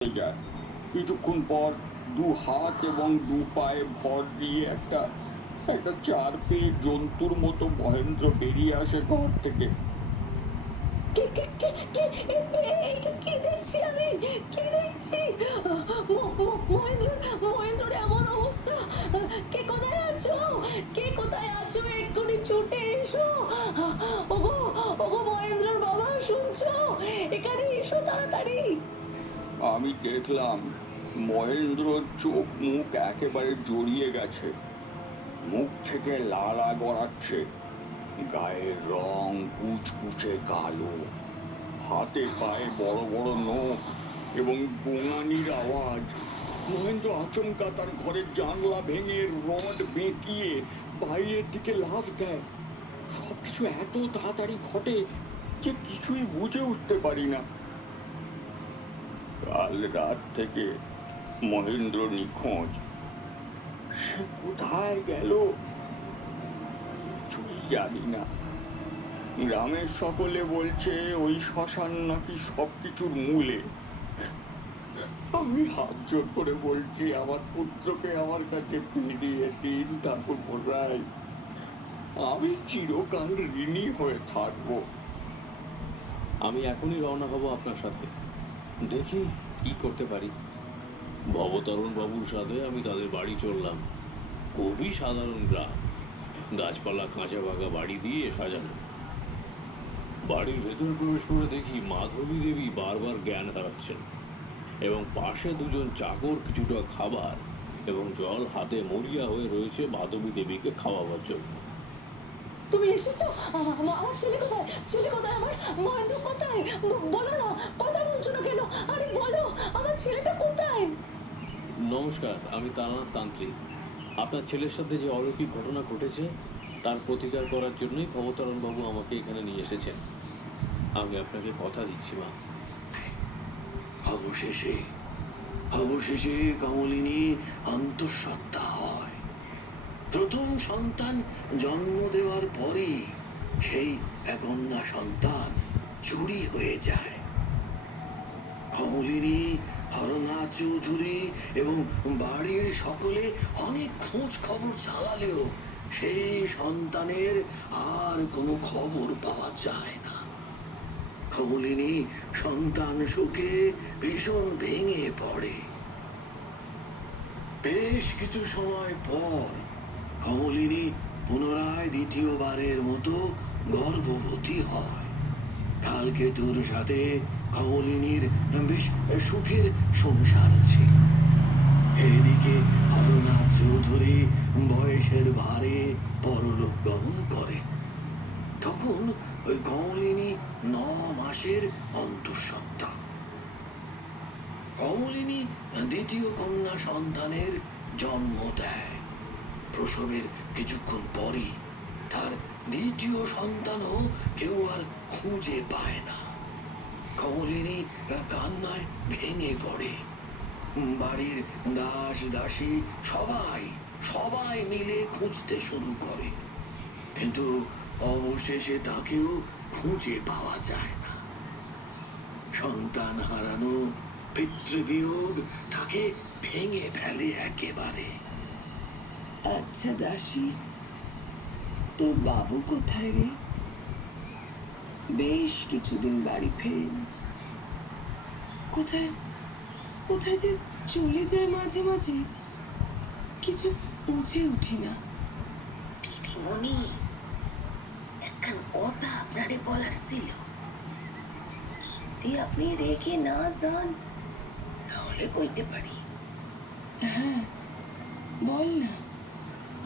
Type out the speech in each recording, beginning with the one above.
যায়। কিছুক্ষণ পর দু হাত এবং দু পায়ে ভর দিয়ে একটা একটা চার পেয়ে জন্তুর মতো মহেন্দ্র বেরিয়ে আসে ঘর থেকে। কে কে কে কে এইটা কি দেখছি আমি? কি দেখছি? মহেন্দ্রর এমন অবস্থা! কে কোথায় আছো? কে কোথায় আছো? এক্ষুনি ছুটে এসো! ওগো, ওগো মহেন্দ্রর বাবা, শুনছো? এখানে এসো তাড়াতাড়ি! আমি দেখলাম মহেন্দ্রর চোখ মুখ একেবারে জড়িয়ে গেছে, মুখ থেকে লালা গড়াচ্ছে, গায়ের রং কুচকুচে কালো, হাতে পায়ে বড় বড় নখ এবং গোঙানির আওয়াজ। মহেন্দ্র আচমকা তার ঘরের জানলা ভেঙে রড বেঁকিয়ে বাইরের দিকে লাফ দেয়। সবকিছু এত তাড়াতাড়ি ঘটে যে কিছুই বুঝে উঠতে পারি না। কাল রাত থেকে মহেন্দ্র নিখোঁজ। সে কোথায় গেল কিছুই জানি না। গ্রামের সকলে বলছে ওই শ্মশান নাকি সবকিছুর মূলে। আমি হাত জোর করে বলছি, আমার পুত্রকে আমার কাছে ফিরিয়ে দিন ঠাকুর মশাই। আমি চিরকাল ঋণী হয়ে থাকবো। আমি এখনই রওনা হব আপনার সাথে। দেখি কি করতে পারি। ভবতারণ বাবুর সাথে আমি তাদের বাড়ি চললাম। খুবই সাধারণ গ্রাম, গাছপালা কাঁচা পাকা বাড়ি দিয়ে সাজানো। বাড়ির ভেতর প্রবেশ করে দেখি মাধবী দেবী বারবার জ্ঞান হারাচ্ছেন এবং পাশে দুজন চাকর কিছুটা খাবার এবং জল হাতে মরিয়া হয়ে রয়েছে মাধবী দেবীকে খাওয়াবার জন্য। তুমি এসেছো? আমার ছেলে কোথায়? ছেলে কোথায় আমার? মহেন্দ্র কোথায়? বলো না, কথা বলছো না কেন? আরে বলো, আমার ছেলেটা কোথায়? নমস্কার, আমি তারানাথ তান্ত্রিক। আপনার ছেলের সাথে যে অলৌকিক ঘটনা ঘটেছে তার প্রতিকার করার জন্যই ভবতারণ বাবু আমাকে এখানে নিয়ে এসেছেন। আমি আপনাকে কথা দিচ্ছি মা। অবশেষে অবশেষে কমলিনী অন্তঃসত্ত্বা হয়। প্রথম সন্তান জন্ম দেওয়ার পরে সেই কন্যা সন্তান চুরি হয়ে যায়। কমলিনী, হরনাথ চৌধুরী এবং বাড়ির সকলে অনেক খোঁজ খবর চালালেও সেই সন্তানের আর কোনো খবর পাওয়া যায় না। কমলিনী সন্তান সুখে ভীষণ ভেঙে পড়ে। বেশ কিছু সময় পর কমলিনী পুনরায় দ্বিতীয়বারের মতো গর্ভবতী হয়। কালকেতুর সাথে কমলিনীর বেশ সুখের সংসার ছিল। এদিকে হরনাথ চৌধুরী বয়সের ভারে পরলোক গমন করে। তখন ওই কমলিনী 9 মাসের অন্তঃসত্ত্বা। কমলিনী দ্বিতীয় কন্যা সন্তানের জন্ম দেয়। প্রসবের কিছুক্ষণ পরই তার দ্বিতীয় সন্তানও কেউ আর খুঁজে পায় না। কমলিনী কান্নায় ভেঙে পড়ে। বাড়ির দাস দাসী সবাই সবাই মিলে খুঁজতে শুরু করে, কিন্তু অবশেষে তাকেও খুঁজে পাওয়া যায় না। সন্তান হারানো, পিতৃবিয়োগ তাকে ভেঙে ফেলে একেবারে। আচ্ছা দাসী, তোর বাবু কোথায় রে? বেশ কিছুদিন বাড়ি ফেরেনি। কোথায় কোথায় যে চলে যায় মাঝে মাঝে, কিছু বুঝে উঠি না। দিদিমণি, একখান কথা আপনারে বলার ছিল। যদি আপনি রেখে না যান তাহলে কইতে পারি। হ্যাঁ, বল না।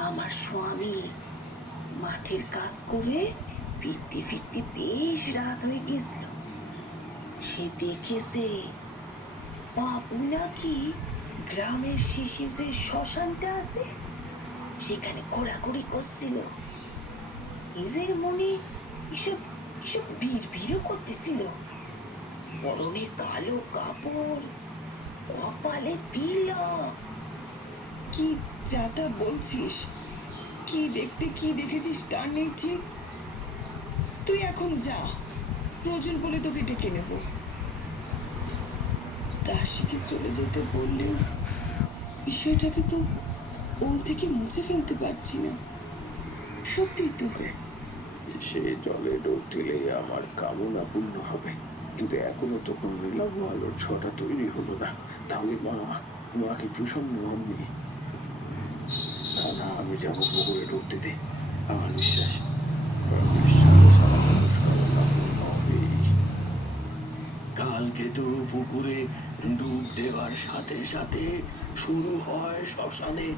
আমার স্বামী মাঠের কাজ করে ফিরতে ফিরতে বেশ রাত হয়ে গেছিল। সে দেখেছে বাবু নাকি গ্রামের শেষে যে শ্মশানটা আছে সেখানে ঘোরাঘুরি করছিল। নিজের মনে এসব এসব বিড়বিড়ও করতেছিল। পরনে কালো কাপড়, কপালে তিলক। কি যাতা বলছিস? কি দেখতে কি দেখেছিস তার নেই ঠিক। তুই এখন যা, প্রয়োজন বলে তোকে ডেকে নেব। দাসীকে চলে যেতে বললেও বিষয়টাকে তো মন থেকে মুছে ফেলতে পারছি না। সত্যি তো। সে জলে ডোব দিলেই আমার কামনা পূর্ণ হবে, কিন্তু এখনো তখন নীলাভ আলোর ছটা তৈরি হলো না। তাহলে মাকে প্রসন্ন হননি। না না, আমি যাবো পুকুরে ডুব দিতে। আমার বিশ্বাস হবেই। কালকেতু পুকুরে ডুব দেওয়ার সাথে সাথে শুরু হয় শ্মশানে